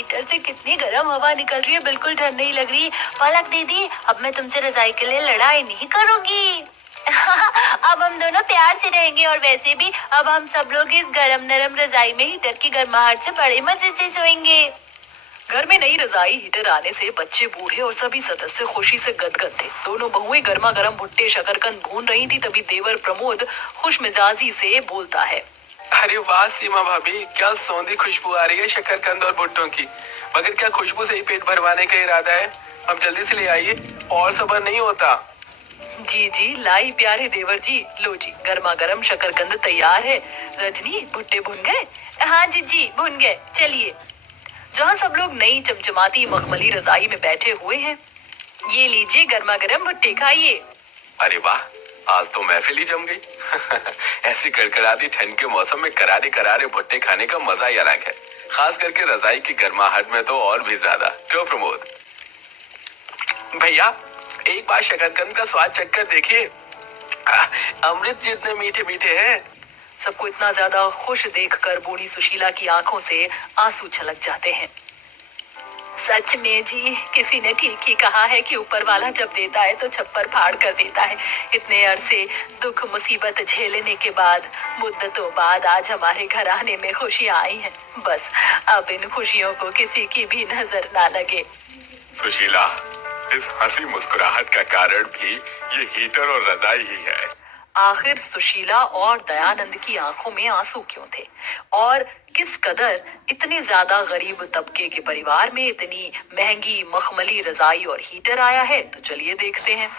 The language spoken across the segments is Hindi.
हीटर से कितनी गर्म हवा निकल रही है, बिल्कुल ठंड नहीं लग रही। पलक दीदी, अब मैं तुमसे रजाई के लिए लड़ाई नहीं करूंगी। अब हम दोनों प्यार से रहेंगे, और वैसे भी अब हम सब लोग इस गरम नरम रजाई में हीटर की गर्माहट से बड़े मजे से सोएंगे। घर में नई रजाई हीटर आने से बच्चे, बूढ़े और सभी सदस्य खुशी से गदगद थे। दोनों बहुएं गर्मा गर्म भुट्टे शकरकंद भून रही थी। तभी देवर प्रमोद खुश मिजाजी से बोलता है, अरे वाह सीमा भाभी, क्या सौंधी खुशबू आ रही है शकरकंद और भुट्टों की। मगर क्या खुशबू से ही पेट भरवाने का इरादा है? अब जल्दी से ले आइए, और सब्र नहीं होता। जी जी लाई प्यारे देवर जी, लो जी गर्मा गर्म शकरकंद तैयार है। रजनी, भुट्टे भुन गए? हाँ जी भुन गए, चलिए। जहाँ सब लोग नई चमचमाती मखमली रजाई में बैठे हुए हैं, ये लीजिए गर्मा गर्म भुट्टे खाइए। अरे वाह, आज तो महफिल ही जम गई। ऐसी कड़कड़ाती ठंड के मौसम में करारे करारे भुट्टे खाने का मजा ही अलग है। खास करके रजाई की गर्माहट में तो और भी ज्यादा। क्यों प्रमोद भैया, एक बार शकरकंद का स्वाद चखकर देखिए, अमृत जितने मीठे मीठे हैं। सबको इतना ज्यादा खुश देखकर बूढ़ी सुशीला की आंखों से आंसू छलक जाते हैं। सच में जी, किसी ने ठीक ही कहा है कि ऊपर वाला जब देता है तो छप्पर फाड़ कर देता है। इतने अरसे दुख मुसीबत झेलने के बाद, मुद्दतों बाद आज हमारे घर आने में खुशियां आई हैं। बस अब इन खुशियों को किसी की भी नजर ना लगे। सुशीला, इस हंसी मुस्कुराहट का कारण भी ये हीटर और रजाई ही है। आखिर सुशीला और दयानंद की आंखों में आंसू क्यों थे, और किस कदर इतने ज्यादा गरीब तबके के परिवार में इतनी महंगी मखमली रजाई और हीटर आया है, तो चलिए देखते हैं।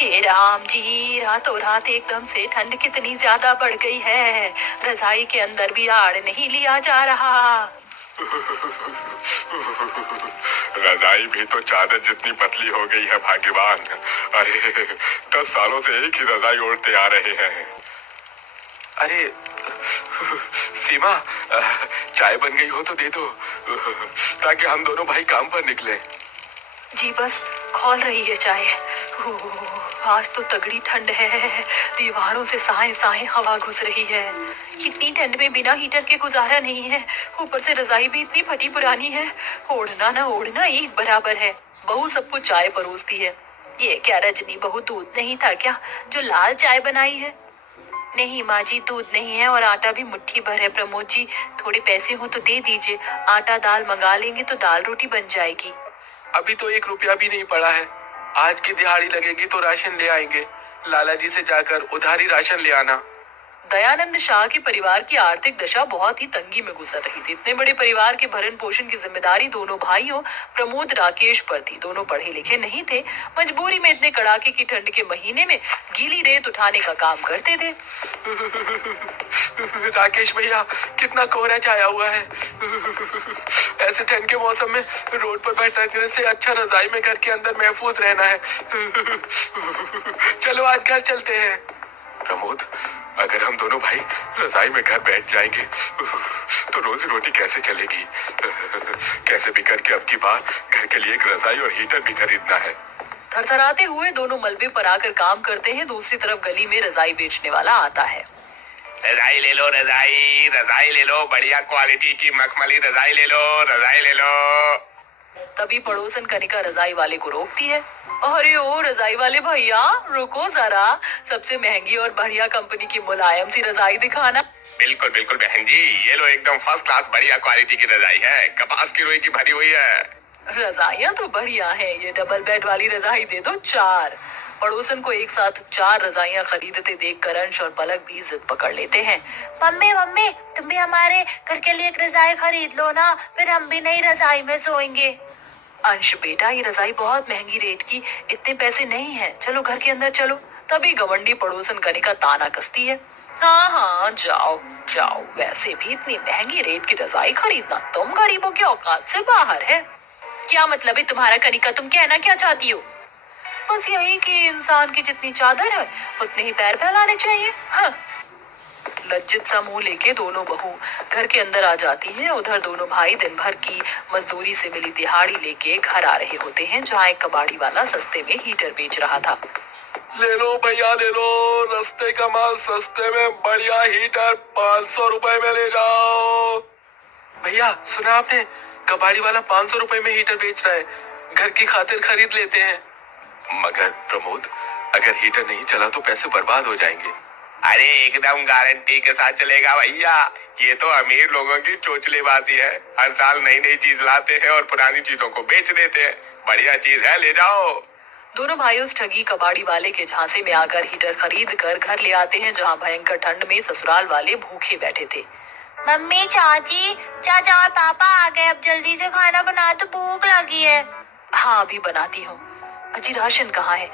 हे राम जी, रातों रात एकदम से ठंड कितनी ज्यादा बढ़ गई है। रजाई के अंदर भी आड़ नहीं लिया जा रहा। रजाई भी तो चादर जितनी पतली हो गई है भाग्यवान। अरे 10 सालों से एक ही रजाई ओढ़ते आ रहे हैं। अरे सीमा, चाय बन गई हो तो दे दो, ताकि हम दोनों भाई काम पर निकले। जी बस खौल रही है चाय। आज तो तगड़ी ठंड है, दीवारों से साए साए हवा घुस रही है। इतनी ठंड में बिना हीटर के गुजारा नहीं है, ऊपर से रजाई भी इतनी फटी पुरानी है। ओढ़ना ना ओढ़ना एक बराबर है। बहू सबको चाय परोसती है। ये क्या रजनी बहू, दूध नहीं था क्या जो लाल चाय बनाई है? नहीं माँ जी, दूध नहीं है और आटा भी मुट्ठी भर है। प्रमोद जी, थोड़े पैसे हो तो दे दीजिए, आटा दाल मंगा लेंगे तो दाल रोटी बन जाएगी। अभी तो 1 रुपया भी नहीं पड़ा है। आज की दिहाड़ी लगेगी तो राशन ले आएंगे। लाला जी से जाकर उधारी राशन ले आना। दयानंद शाह के परिवार की आर्थिक दशा बहुत ही तंगी में गुजर रही थी। इतने बड़े परिवार के भरण पोषण की जिम्मेदारी दोनों भाइयों प्रमोद राकेश पर थी। दोनों पढ़े लिखे नहीं थे, मजबूरी में इतने कड़ाके की ठंड के महीने में गीली रेत उठाने का काम करते थे। राकेश भैया, कितना कोहरा छाया हुआ है। ऐसे ठंड के मौसम में रोड पर भटकने से अच्छा रजाई में घर के अंदर महफूज रहना है। चलो आज घर चलते हैं। प्रमोद, अगर हम दोनों भाई रजाई में घर बैठ जाएंगे तो रोजी रोटी कैसे चलेगी? कैसे भी करके अब की बार घर के लिए एक रजाई और हीटर भी खरीदना है। थरथराते हुए दोनों मलबे पर आकर काम करते हैं। दूसरी तरफ गली में रजाई बेचने वाला आता है। रजाई ले लो, रजाई रजाई ले लो, बढ़िया क्वालिटी की मखमली रजाई ले लो, रजाई ले लो। तभी पड़ोसन कनिका रजाई वाले को रोकती है। अरे ओ रजाई वाले भैया, रुको जरा, सबसे महंगी और बढ़िया कंपनी की मुलायम सी रजाई दिखाना। बिल्कुल बिल्कुल बहन जी, ये लो एकदम फर्स्ट क्लास बढ़िया क्वालिटी की रजाई है, कपास की रुई की भरी हुई है। रजाइयाँ तो बढ़िया है, ये डबल बेड वाली रजाई दे दो 4। पड़ोसन को एक साथ 4 रजाइयाँ खरीदते देखकर अंश और पलक भी जिद पकड़ लेते हैं। मम्मी मम्मी, तुम भी हमारे घर के लिए एक रजाई खरीद लो ना, फिर हम भी नई रजाई में सोएंगे। अंश बेटा, ये रजाई बहुत महंगी रेट की, इतने पैसे नहीं है, चलो घर के अंदर चलो। तभी गवंडी पड़ोसन कनिका ताना कसती है। हाँ हाँ जाओ जाओ, वैसे भी इतनी महंगी रेट की रजाई खरीदना तुम गरीबों की औकात से बाहर है। क्या मतलब है तुम्हारा कनिका, तुम कहना क्या चाहती हो? बस यही कि इंसान की जितनी चादर है उतने ही पैर फैलाने चाहिए। हाँ। लज्जित सा मुंह लेके दोनों बहू घर के अंदर आ जाती हैं। उधर दोनों भाई दिन भर की मजदूरी से मिली दिहाड़ी लेके घर आ रहे होते हैं, जहाँ एक कबाड़ी वाला सस्ते में हीटर बेच रहा था। ले लो भैया ले लो, रस्ते का माल सस्ते में बढ़िया हीटर 500 रुपए में ले जाओ। भैया सुना आपने, कबाड़ी वाला 500 रुपए में हीटर बेच रहा है, घर की खातिर खरीद लेते हैं। मगर प्रमोद, अगर हीटर नहीं चला तो पैसे बर्बाद हो जाएंगे। अरे एकदम गारंटी के साथ चलेगा भैया, ये तो अमीर लोगों की चोचलेबाजी है। हर साल नई नई चीज लाते हैं और पुरानी चीजों को बेच देते हैं। बढ़िया चीज है, ले जाओ। दोनों भाई उस ठगी कबाड़ी वाले के झांसे में आकर हीटर खरीद कर घर ले आते हैं, जहां भयंकर ठंड में ससुराल वाले भूखे बैठे थे। मम्मी, चाची, चाचा और पापा आ गए, अब जल्दी से खाना बना, तो भूख लगी है। हाँ अभी बनाती हूँ। अजी राशन कहाँ है?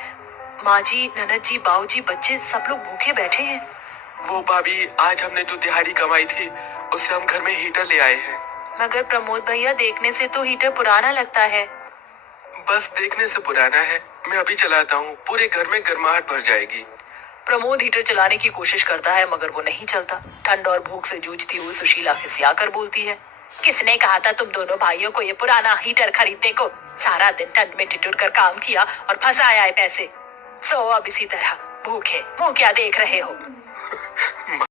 माँ जी, ननद जी, बाऊ जी, बच्चे सब लोग भूखे बैठे हैं। वो भाभी, आज हमने जो दिहाड़ी कमाई थी उससे हम घर में हीटर ले आए हैं। मगर प्रमोद भैया, देखने से तो हीटर पुराना लगता है। बस देखने से पुराना है, मैं अभी चलाता हूँ, पूरे घर में गर्माहट भर जाएगी। प्रमोद हीटर चलाने की कोशिश करता है मगर वो नहीं चलता। ठंड और भूख से जूझती हुई सुशीला खिसियाकर बोलती है, किसने कहा था तुम दोनों भाइयों को ये पुराना हीटर खरीदने को? सारा दिन ठंड में टिटुर कर काम किया और फंसाया है पैसे। सो अब इसी तरह भूखे मुंह क्या देख रहे हो?